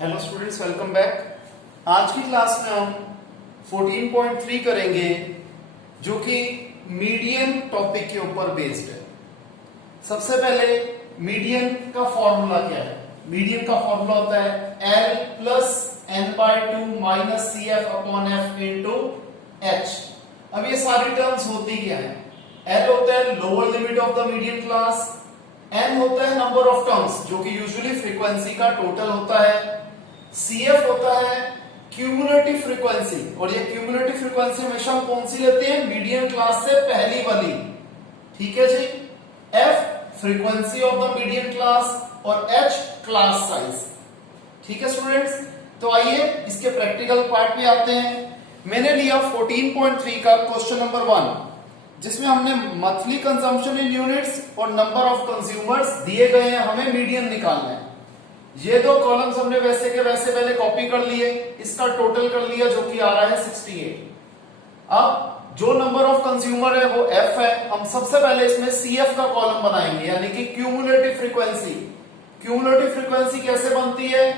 Hello students, welcome back. आज की class में हम 14.3 करेंगे जो कि मीडियन टॉपिक के ऊपर बेस्ड है। सबसे पहले मीडियन का फॉर्मूला क्या है? मीडियन का फॉर्मूला होता है L plus n/2 minus CF upon F into H। अब ये सारी टर्म्स होती क्या है? L होता है lower limit of the median class, n होता है नंबर ऑफ टर्म्स जो कि यूजुअली फ्रीक्वेंसी का टोटल होता है, CF होता है क्यूमुलेटिव फ्रीक्वेंसी, और ये क्यूमुलेटिव फ्रीक्वेंसी हमेशा हम कौन सी लेते हैं? मीडियन क्लास से पहली वाली। ठीक है जी। F frequency of the median class और H क्लास साइज। ठीक है स्टूडेंट्स, तो आइए इसके प्रैक्टिकल पार्ट पे आते हैं। मैंने लिया 14.3 का क्वेश्चन नंबर 1, जिसमें हमने मंथली कंजम्पशन इन यूनिट्स और नंबर ऑफ कंज्यूमर्स दिए गए हैं, हमें मीडियन निकालना है। ये दो कॉलम्स हमने वैसे के वैसे पहले कॉपी कर लिए, इसका टोटल कर लिया जो कि आ रहा है 68। अब जो नंबर ऑफ कंज्यूमर है वो F है। हम सबसे पहले इसमें CF का कॉलम बनाएंगे, यानी कि क्यूमुलेटिव फ्रीक्वेंसी। क्यूमुलेटिव फ्रीक्वेंसी कैसे बनती है?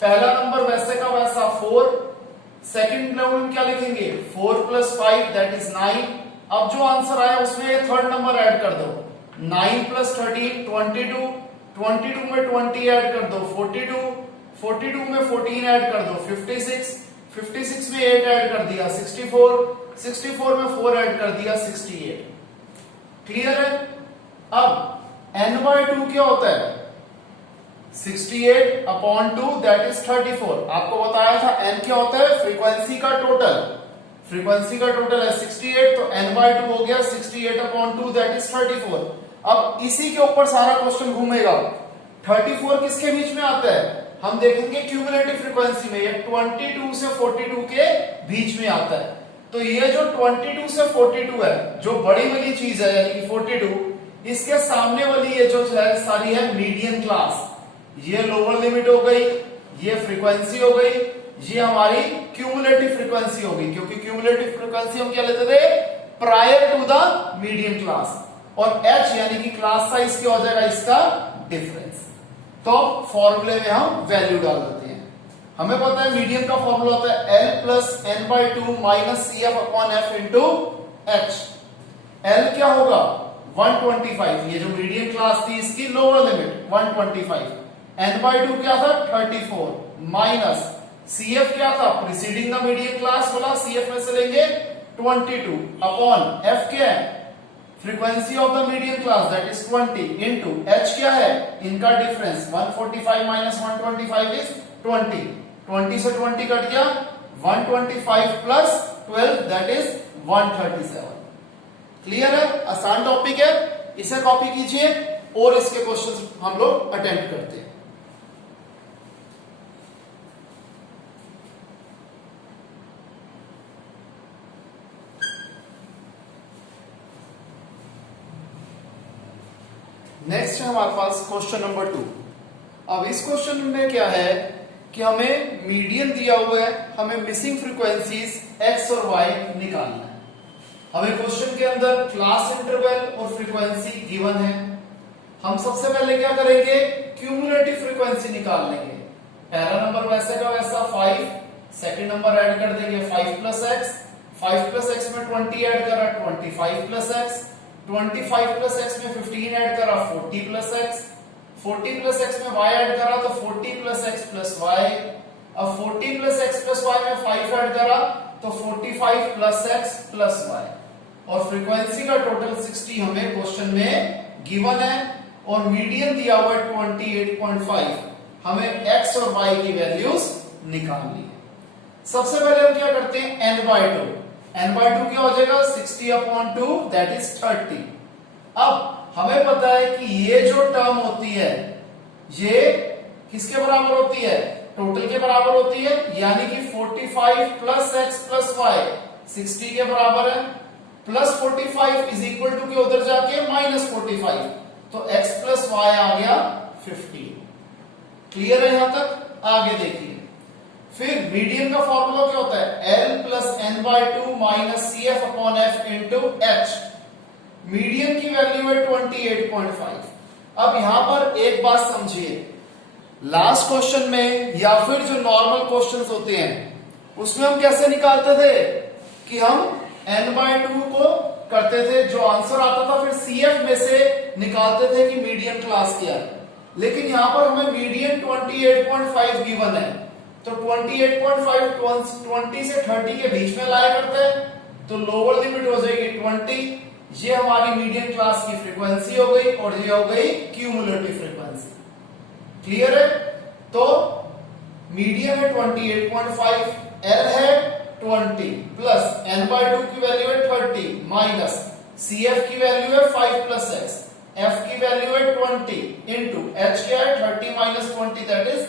पहला नंबर वैसे का वैसा 4, सेकंड नंबर में क्या लिखेंगे? 4 + 5 दैट इज 9। अब जो आंसर आया उसमें थर्ड नंबर ऐड कर दो, 9 + 13 22, 22 में 20 ऐड कर दो 42, 42 में 14 ऐड कर दो 56, 56 में 8 ऐड कर दिया 64, 64 में 4 ऐड कर दिया 68। क्लियर है? अब n/2 क्या होता है? 68 अपॉन 2 दैट इज 34। आपको बताया था n क्या होता है? फ्रीक्वेंसी का टोटल। फ्रीक्वेंसी का टोटल है 68, तो n/2 हो गया 68 अपॉन 2 दैट इज 34। अब इसी के ऊपर सारा क्वेश्चन घूमेगा। 34 किसके बीच में आता है? हम देखेंगे क्यूमुलेटिव फ्रीक्वेंसी में, ये 22 से 42 के बीच में आता है। तो ये जो 22 से 42 है, जो बड़ी वाली चीज है यानी कि 42, इसके सामने वाली ये जो है सारी है मीडियन क्लास। ये लोअर लिमिट हो गई, ये फ्रीक्वेंसी हो गई, ये हमारी क्यूमुलेटिव फ्रीक्वेंसी होगी, क्योंकि क्यूमुलेटिव फ्रीक्वेंसी हम क्या लेते थे? Prior to the median class. और H यानी कि क्लास साइज क्या हो जाएगा? इसका डिफरेंस। तो फॉर्मूले में हम वैल्यू डाल देते हैं। हमें पता है मीडियन का फॉर्मूला होता है L plus n/2 minus CF upon F into H। L क्या होगा? 125। ये जो मीडियन क्लास थी इसकी लोअर लिमिट 125। n/2 क्या था? 34 माइनस CF क्या था? प्रीसीडिंग द मीडियन क्लास बोला, CF में से लेंगे 22 अपॉन F क्या है? Frequency of the median class that is 20 into H क्या है? इनका डिफरेंस 145 माइनस 125 इज 20। 20 से 20 कट गया, 125 प्लस 12 दैट इज 137। क्लियर है? आसान टॉपिक है, इसे कॉपी कीजिए और इसके क्वेश्चंस हम लोग अटेम्प्ट करते हैं। नेक्स्ट है हमारे पास क्वेश्चन नंबर 2। अब इस क्वेश्चन में क्या है कि हमें मीडियन दिया हुआ है, हमें मिसिंग फ्रीक्वेंसीज x और y निकालना है। हमें क्वेश्चन के अंदर क्लास इंटरवल और फ्रीक्वेंसी गिवन है। हम सबसे पहले क्या करेंगे? क्यूमुलेटिव फ्रीक्वेंसी निकाल लेंगे। पहला नंबर वैसे का वैसा 5, सेकंड नंबर ऐड कर देंगे 5 + x, 5 + x में 20 ऐड करा 25 + x, 25 + x में 15 ऐड करा 40 + x, 40 + x में y ऐड करा तो 40 + x + y। अब 40 + x + y में 5 ऐड करा तो 45 + x + y। और फ्रीक्वेंसी का टोटल 60 हमें क्वेश्चन में गिवन है और मीडियन दिया हुआ है 28.5। हमें x और y की वैल्यूज निकालनी है। सबसे पहले हम क्या करते हैं? n/2। n/2 क्या हो जाएगा? 60 अपॉन 2 दैट इज 30। अब हमें पता है कि ये जो टर्म होती है ये किसके बराबर होती है? टोटल के बराबर होती है, यानी कि 45 + x + y 60 के बराबर है, प्लस 45 इज इक्वल टू के उधर जाके -45, तो x + y आ गया 50। क्लियर है यहां तक? आगे देखिए, फिर मीडियन का फॉर्मूला क्या होता है? L plus n/2 minus CF upon F into H। Median की वैल्यू है 28.5। अब यहां पर एक बात समझिए, लास्ट क्वेश्चन में या फिर जो नॉर्मल क्वेश्चंस होते हैं उसमें हम कैसे निकालते थे कि हम n/2 को करते थे, जो आंसर आता था फिर CF में से निकालते थे कि मीडियन क्लास क्या है। लेकिन यहां पर हमें मीडियन 28.5 गिवन है, तो 28.5 20 से 30 के बीच में लाया करते हैं, तो लोअर लिमिट हो जाएगी 20। ये हमारी मीडियन क्लास की फ्रीक्वेंसी हो गई और ये हो गई क्यूमुलेटिव फ्रीक्वेंसी। क्लियर है? तो मीडियन है 28.5, एल है 20 प्लस n/2 की वैल्यू है 30 माइनस CF की वैल्यू है 5 प्लस x, F की वैल्यू है 20 इंटू H क्या है 30 माइनस 20 दैट इज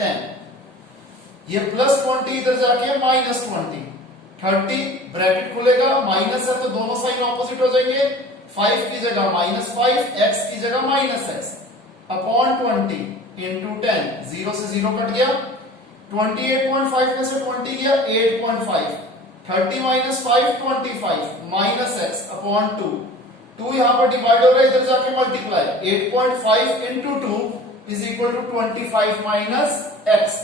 10। ये प्लस 20 इधर जाके माइनस 20, 30 ब्रैकेट खुलेगा, माइनस है तो दोनों साइन ऑपोजिट हो जाएंगे, 5 की जगह -5, x की जगह -x अपॉन 20 इंटू 10, 0 से 0 कट गया, 28.5 में से 20 गया 8.5, 30 माइनस 5 25 माइनस x अपॉन 2 यहां पर डिवाइड हो रहा है, इधर जाके multiply, 8.5 into 2 is equal to 25 minus x।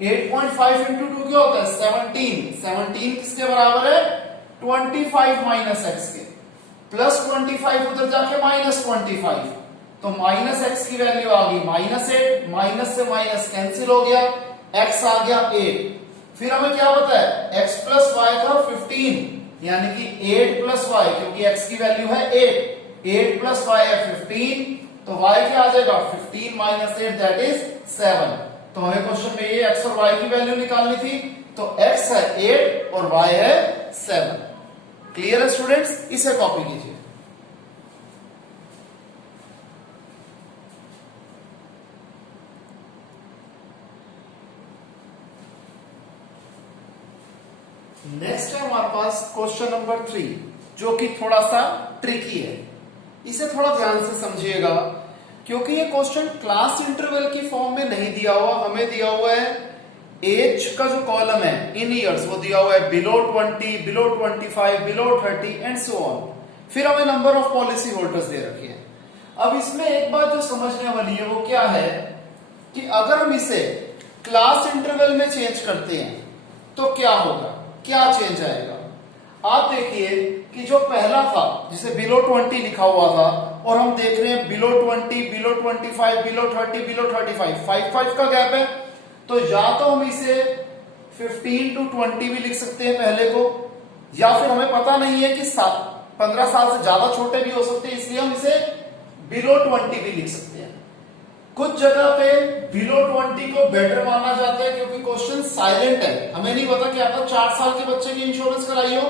8.5 into 2 क्या होता है 17 किसके बराबर है 25 माइनस x के, प्लस 25 उधर जाके माइनस 25, तो माइनस x की वैल्यू आ गई -8, माइनस से माइनस कैंसिल हो गया, x आ गया 8। फिर हमें क्या पता है x प्लस y था 15, यानी कि 8 प्लस y, क्योंकि x की वैल्यू है 8 प्लस y है 15, तो y क्या आ जाएगा 15 माइनस 8 दैट इज 7। तो हमें क्वेश्चन में ये x और y की वैल्यू निकालनी थी, तो x है 8 और y है 7। क्लियर है स्टूडेंट्स? इसे कॉपी कीजिए। नेक्स्ट है हमारे पास क्वेश्चन नंबर 3, जो कि थोड़ा सा ट्रिकी है। इसे थोड़ा ध्यान से समझिएगा, क्योंकि ये क्वेश्चन क्लास इंटरवल की फॉर्म में नहीं दिया हुआ, हमें दिया हुआ है एज का जो कॉलम है इन ईयर्स, वो दिया हुआ है below 20, below 25, below 30 and so on. फिर हमें नंबर ऑफ पॉलिसी होल्डर्स दे रखी है। अब इसमें एक बात जो समझने वाली है वो क्या है कि अगर हम इसे क्लास इंटरवल में चेंज करते हैं तो क्या होगा, क्या चेंज आएगा। आप देखिए कि जो पहला था जिसे बिलो 20 लिखा हुआ था, और हम देख रहे हैं बिलो 20, बिलो 25, बिलो 30, बिलो 35, 5 का गैप है, तो या तो हम इसे 15 to 20 भी लिख सकते हैं पहले को, या फिर हमें पता नहीं है कि 15 साल से ज्यादा छोटे भी हो सकते हैं, इसलिए हम इसे बिलो 20 भी लिख सकते हैं। कुछ जगह पे बिलो 20 को बेटर माना जाता है, क्योंकि क्वेश्चन साइलेंट है, हमें नहीं पता कि आपको 4 साल के बच्चे की इंश्योरेंस कराई हो।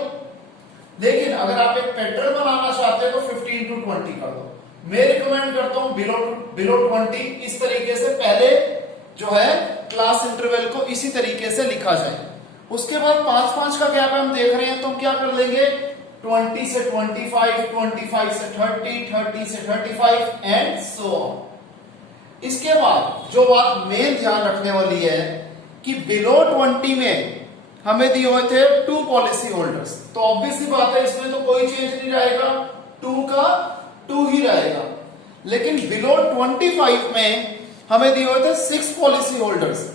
लेकिन अगर आप एक पैटर्न बनाना चाहते हैं तो 15 to 20 कर दो। मैं रिकमेंड करता हूं बिलो 20 इस तरीके से पहले जो है क्लास इंटरवल को इसी तरीके से लिखा जाए। उसके बाद 5 का गैप हम देख रहे हैं, तो हम क्या कर लेंगे 20 से 25, 25 से 30, 30 से 35 एंड सो ऑन। इसके बाद जो बात मेन ध्यान रखने वाली है कि बिलो 20 में हमें दिए हुए थे 2 पॉलिसी होल्डर्स, तो ऑब्वियसली बात है इसमें तो कोई चेंज नहीं रहेगा, 2 का 2 ही रहेगा। लेकिन बिलो 25 में हमें दिए हुए थे 6 पॉलिसी होल्डर्स।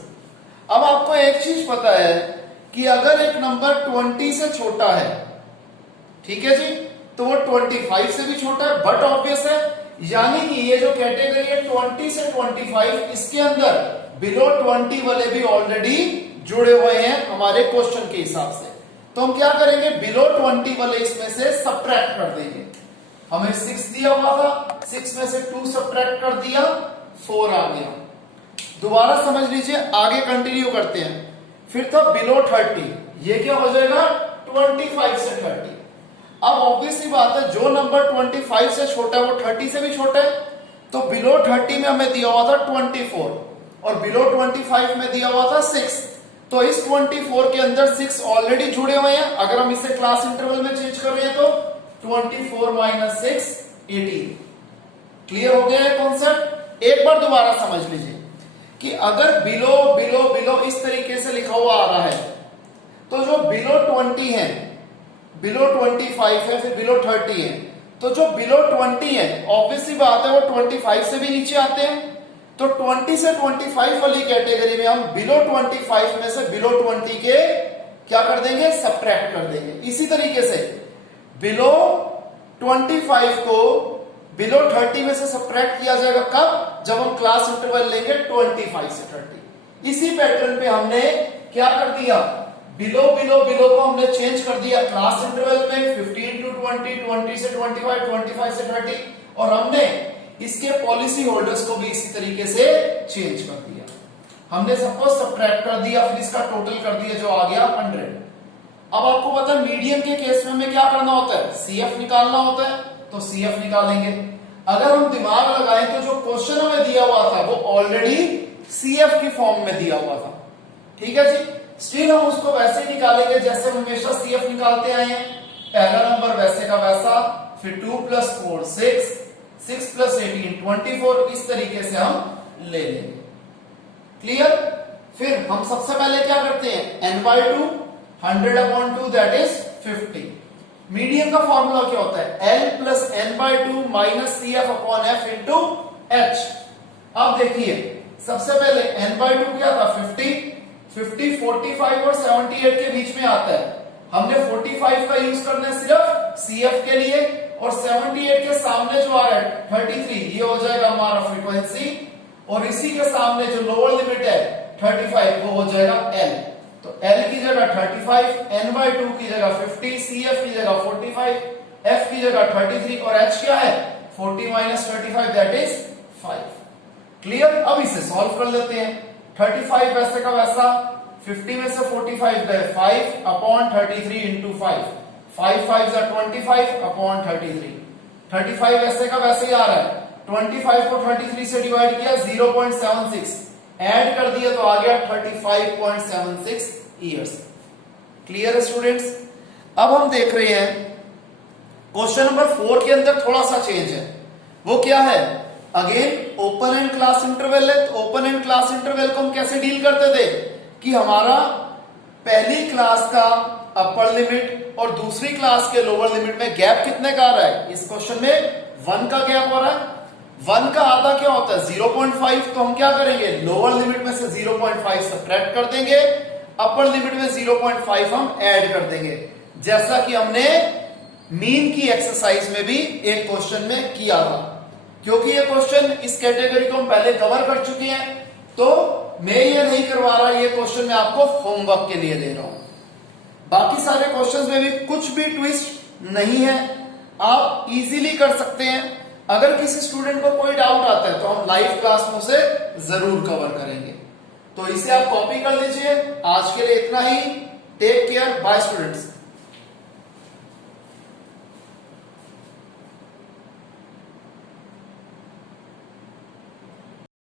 अब आपको एक चीज पता है कि अगर एक नंबर 20 से छोटा है, ठीक है जी, तो वो 25 से भी छोटा है, बट ऑब्वियस है, यानी कि ये जो कैटेगरी है 20 से 25, इसके अंदर बिलो 20 वाले भी ऑलरेडी जुड़े हुए हैं हमारे क्वेश्चन के हिसाब से। तो हम क्या करेंगे, बिलो 20 वाले इसमें से सब्ट्रैक्ट कर देंगे। हमें 6 दिया हुआ था, 6 में से 2 सब्ट्रैक्ट कर दिया, 4 आ गया। दोबारा समझ लीजिए, आगे कंटिन्यू करते हैं। फिर था बिलो 30, ये क्या हो जाएगा 25 से 30। अब ऑब्वियसली बात है, जो नंबर 25 से छोटा है वो 30 से भी छोटा है, तो बिलो 30 में हमें दिया हुआ था 24 और बिलो 25 में दिया हुआ था 6। तो इस 24 के अंदर 6 ऑलरेडी जुड़े हुए हैं। अगर हम इसे क्लास इंटरवल में चेंज कर रहे हैं तो 24 माइनस 6 18। क्लियर हो गया है कॉन्सेप्ट? एक बार दोबारा समझ लीजिए कि अगर बिलो बिलो बिलो इस तरीके से लिखा हुआ आ रहा है, तो जो बिलो 20 है, बिलो 25 है, फिर बिलो 30 है, तो जो बिलो 20 है ऑब्वियसली बात है वो 25 से भी नीचे आते हैं। तो 20 से 25 वाली कैटेगरी में हम बिलो 25 में से बिलो 20 के क्या कर देंगे, सब्ट्रैक्ट कर देंगे। इसी तरीके से बिलो 25 को बिलो 30 में से सब्ट्रैक्ट किया जाएगा, कब, जब हम क्लास इंटरवल लेंगे 25 से 30। इसी पैटर्न पे हमने क्या कर दिया, बिलो बिलो बिलो को हमने चेंज कर दिया क्लास इंटरवल में 15 to 20, 20 से 25, 25 से 30, और हमने इसके पॉलिसी होल्डर्स को भी इसी तरीके से चेंज कर दिया। हमने सबको सब्ट्रैक्ट कर दिया, फिर इसका टोटल कर दिया जो आ गया 100। अब आपको पता है मीडियन के केस में हमें क्या करना होता है, सीएफ निकालना होता है, तो सीएफ निकालेंगे। अगर हम दिमाग लगाएं तो जो क्वेश्चन हमें दिया हुआ था वो ऑलरेडी सीएफ की फॉर्म में दिया हुआ था, ठीक है जी। स्टिल हम उसको वैसे ही निकालेंगे जैसे हम हमेशा सीएफ निकालते आए हैं। पहला नंबर वैसे का वैसा, फिर 2 + 4 6, 6 + 18 24, इस तरीके से हम ले लेंगे। क्लियर। फिर हम सबसे पहले क्या करते हैं, n/2 100/2 दैट इज 50। मीडियन का फॉर्मूला क्या होता है, L + n/2 - CF/F × H। अब देखिए सबसे पहले n/2 क्या था, 50, 45 और 78 के बीच में आता है। हमने 45 का यूज करना है सिर्फ CF के लिए, और 78 के सामने जो आ रहा है 33, ये हो जाएगा हमारा फ्रीक्वेंसी, और इसी के सामने जो लोअर लिमिट है 35, वो हो जाएगा L। तो L की जगह 35, n/2 की जगह 50, CF की जगह 45, F की जगह 33, और H क्या है 40 - 35 दैट इज 5। क्लियर। अब इसे सॉल्व कर लेते हैं। 35 वैसे का वैसा, 50 में से 45 गए 5/33 × 5, 5 5 25/33। 35 वैसे का वैसे ही आ रहा है, 25 को 33 से डिवाइड किया 0.76, ऐड कर दिया तो आ गया 35.76 ईयर्स। क्लियर है स्टूडेंट्स। अब हम देख रहे हैं क्वेश्चन नंबर 4 के अंदर थोड़ा सा चेंज है। वो क्या है, again open and class interval है। तो ओपन एंड क्लास इंटरवल को हम कैसे डील करते थे कि हमारा पहली क्लास का अपर लिमिट और दूसरी क्लास के लोअर लिमिट में गैप कितने का आ रहा है, इस क्वेश्चन में 1 का गैप हो रहा है। 1 का आधा क्या होता है 0.5, तो हम क्या करेंगे, लोअर लिमिट में से 0.5 सब्ट्रैक्ट कर देंगे, अपर लिमिट में 0.5 हम ऐड कर देंगे, जैसा कि हमने मीन की एक्सरसाइज में भी एक क्वेश्चन में किया था। क्योंकि ये क्वेश्चन इस कैटेगरी को हम पहले कवर कर चुके हैं, तो मैं ये नहीं करवा रहा, ये क्वेश्चन मैं आपको होमवर्क के लिए दे रहा हूं। बाकी सारे क्वेश्चंस में भी कुछ भी ट्विस्ट नहीं है, आप इजीली कर सकते हैं। अगर किसी स्टूडेंट को कोई डाउट आता है तो हम लाइव क्लास में उसे जरूर कवर करेंगे। तो इसे आप कॉपी कर लीजिए। आज के लिए इतना ही। Take care, bye students.